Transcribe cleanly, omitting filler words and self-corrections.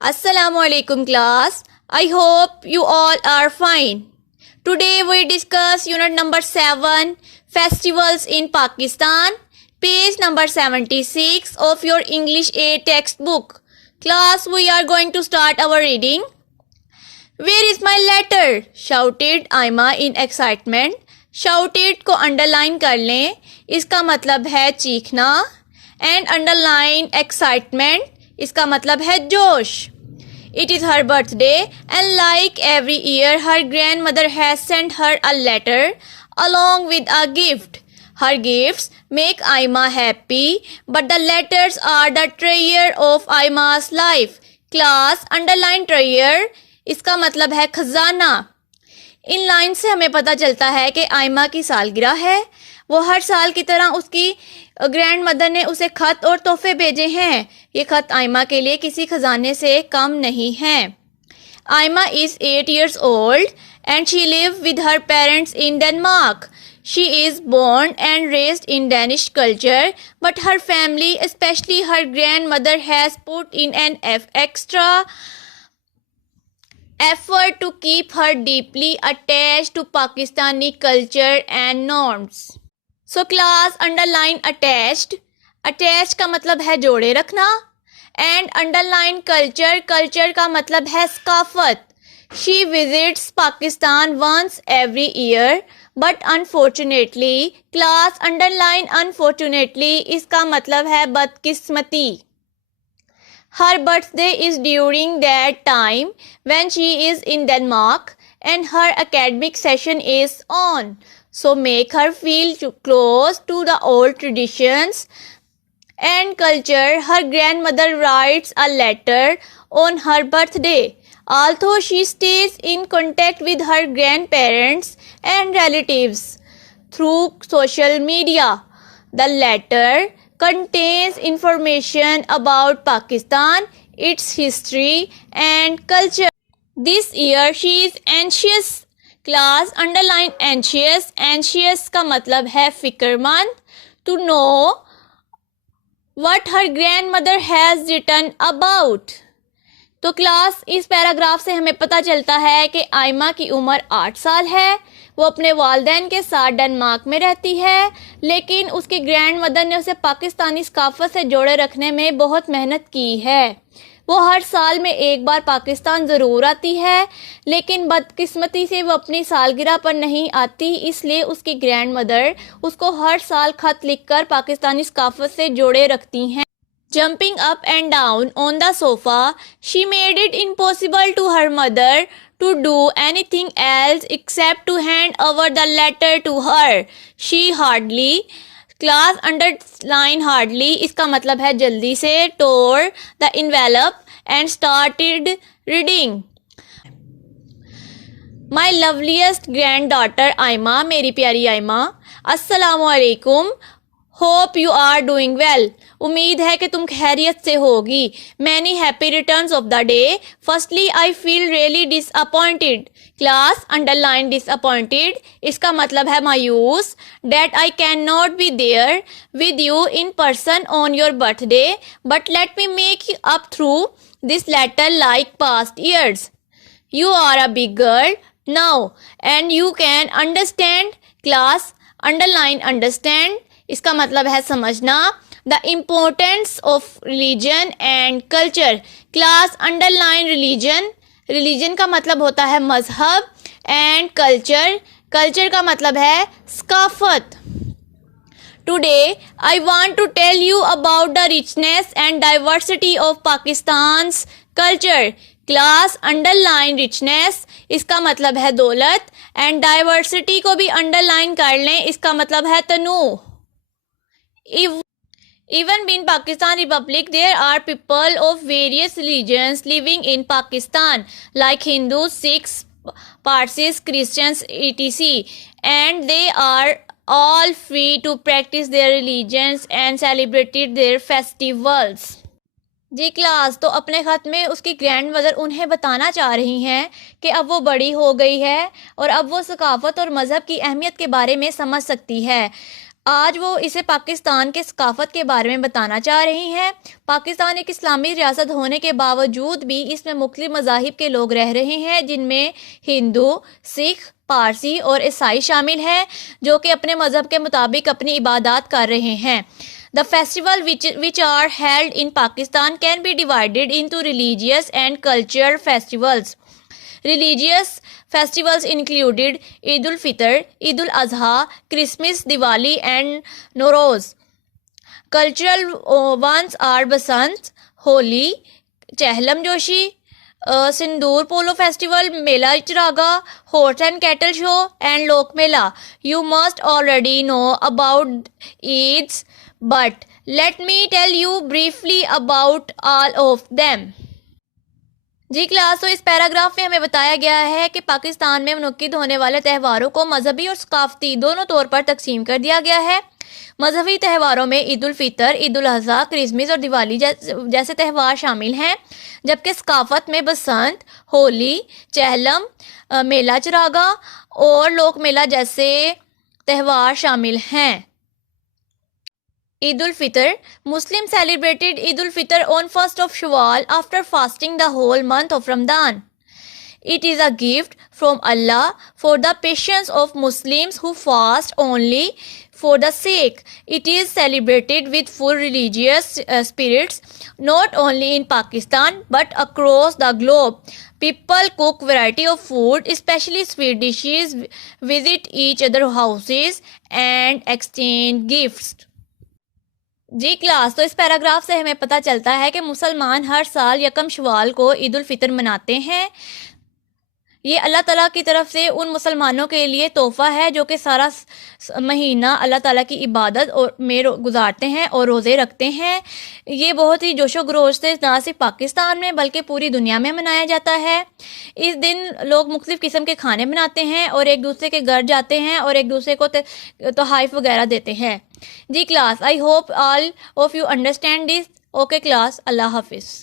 Assalamu alaikum class. I hope you all are fine. Today we discuss unit number 7 festivals in Pakistan, page number 76 of your English A textbook. Class, we are going to start our reading. Where is my letter? Shouted Aima in excitement. Shouted को underline कर लें, इसका मतलब है चीखना, and underline excitement, इसका मतलब है जोश. It is her birthday and like every year her grandmother has sent her a letter along with a gift. Her gifts make Aima happy, but the letters are the treasure of Aima's life. Class, underline treasure, इसका मतलब है खजाना. In line से हमें पता चलता है कि आयमा की सालगिरह है. वो हर साल की तरह उसकी ग्रैंड मदर ने उसे खत और तोहफे भेजे हैं. ये खत आयमा के लिए किसी खजाने से कम नहीं है. आयमा इज़ 8 years old and she lives with her parents in Denmark. She is born and raised in Danish culture, but her family, especially her grandmother, has put in an extra effort to keep her deeply attached to Pakistani culture and norms. So class, underline attached. Attached का मतलब है जोड़े रखना. And underline culture. Culture का मतलब है सकाफत. She visits Pakistan once every year, but unfortunately, class, underline unfortunately, इसका मतलब है बदकिस्मती. Her birthday is during that time when she is in Denmark and her academic session is on. So make her feel close to the old traditions and culture. Her grandmother writes a letter on her birthday. Although she stays in contact with her grandparents and relatives through social media, the letter contains information about Pakistan, its history and culture. This year she is anxious. Class, underline anxious. Anxious का मतलब है फिक्रमंद. To know what her grandmother has written about. तो क्लास, इस पैराग्राफ से हमें पता चलता है कि आयमा की उम्र 8 साल है. वो अपने वालिदैन के साथ डेनमार्क में रहती है, लेकिन उसकी ग्रैंड मदर ने उसे पाकिस्तानी सकाफत से जोड़े रखने में बहुत मेहनत की है. वो हर साल में एक बार पाकिस्तान ज़रूर आती है, लेकिन बदकिस्मती से वो अपनी सालगिरह पर नहीं आती, इसलिए उसकी ग्रैंड मदर उसको हर साल खत लिखकर पाकिस्तानी सकाफत से जोड़े रखती हैं. Jumping up and down on the sofa, she made it impossible to her mother to do anything else except to hand over the letter to her. She hardly, class, underline hardly, इसका मतलब है जल्दी से, tore the envelope and started reading. My loveliest granddaughter Aima, मेरी प्यारी आयमा, अस्सलामु अलैकुम. Hope you are doing well. उम्मीद है कि तुम खैरियत से होगी. Many happy returns of the day. Firstly I feel really disappointed. Class, underline disappointed, इसका मतलब है मायूस. That I can not be there with you in person on your birthday, but let me make you up through this letter like past years. You are a big girl now and you can understand. Class, underline understand, इसका मतलब है समझना. The importance of religion and culture. Class, underline religion. Religion का मतलब होता है मजहब, and culture, culture का मतलब है सकाफत. Today I want to tell you about the richness and diversity of Pakistan's culture. Class, underline richness, इसका मतलब है दौलत, एंड डाइवर्सिटी को भी अंडरलाइन कर लें, इसका मतलब है तनू. Even in Pakistan Republic, there are people of various religions living in Pakistan, like Hindus, Sikhs, Parsis, Christians, etc. And they are all free to practice their religions and celebrate their festivals. जी class, तो अपने ख़त में उसकी grand mother उन्हें बताना चाह रही हैं कि अब वो बड़ी हो गई है और अब वो सकाफत और मज़हब की अहमियत के बारे में समझ सकती है. आज वो इसे पाकिस्तान के सकाफत के बारे में बताना चाह रही हैं। पाकिस्तान एक इस्लामी रियासत होने के बावजूद भी इसमें मुख्तलिफ मज़ाहिब के लोग रह रहे हैं, जिनमें हिंदू, सिख, पारसी और ईसाई शामिल हैं, जो कि अपने मज़हब के मुताबिक अपनी इबादत कर रहे हैं। The festival which are held in Pakistan can be divided into religious and cultural festivals. Religious festivals included Eid ul-Fitr, Eid ul-Adha, Christmas, Diwali and Nowruz. Cultural ones are Basant, Holi, Chehlam Joshi, Sindoor Polo Festival, Mela Chiraga, Horse and Cattle Show and Lok Mela. You must already know about Eids, but let me tell you briefly about all of them. जी class, तो इस पैराग्राफ में हमें बताया गया है कि पाकिस्तान में मुनक्किद होने वाले त्योहारों को मजहबी और सकाफती दोनों तौर पर तकसीम कर दिया गया है। मजहबी त्योहारों में ईद उल फितर, ईद उल अज़हा, क्रिसमस और दिवाली जैसे त्यौहार शामिल हैं, जबकि सकाफत में बसंत, होली, चहलम, मेला चिरागा और लोक मेला जैसे त्यौहार शामिल हैं। Eid ul-Fitr. Muslims celebrated Eid ul-Fitr on 1st of Shawwal after fasting the whole month of Ramadan. It is a gift from Allah for the patience of Muslims who fast only for the sake. It is celebrated with full religious spirits, not only in Pakistan but across the globe. People cook variety of food, especially sweet dishes, visit each other's houses and exchange gifts. जी class, तो इस पैराग्राफ से हमें पता चलता है कि मुसलमान हर साल यकम शवाल को ईद उल फितर मनाते हैं। ये अल्लाह ताला की तरफ से उन मुसलमानों के लिए तोहफ़ा है जो कि सारा महीना अल्लाह ताला की इबादत और में गुजारते हैं और रोज़े रखते हैं। ये बहुत ही जोशो खरोश से ना सिर्फ पाकिस्तान में बल्कि पूरी दुनिया में मनाया जाता है। इस दिन लोग मुख्तलिफ़ किस्म के खाने बनाते हैं और एक दूसरे के घर जाते हैं और एक दूसरे को तोहफ़ वगैरह देते हैं। जी class, I hope all of you understand this. Okay class, अल्लाह हाफिज़।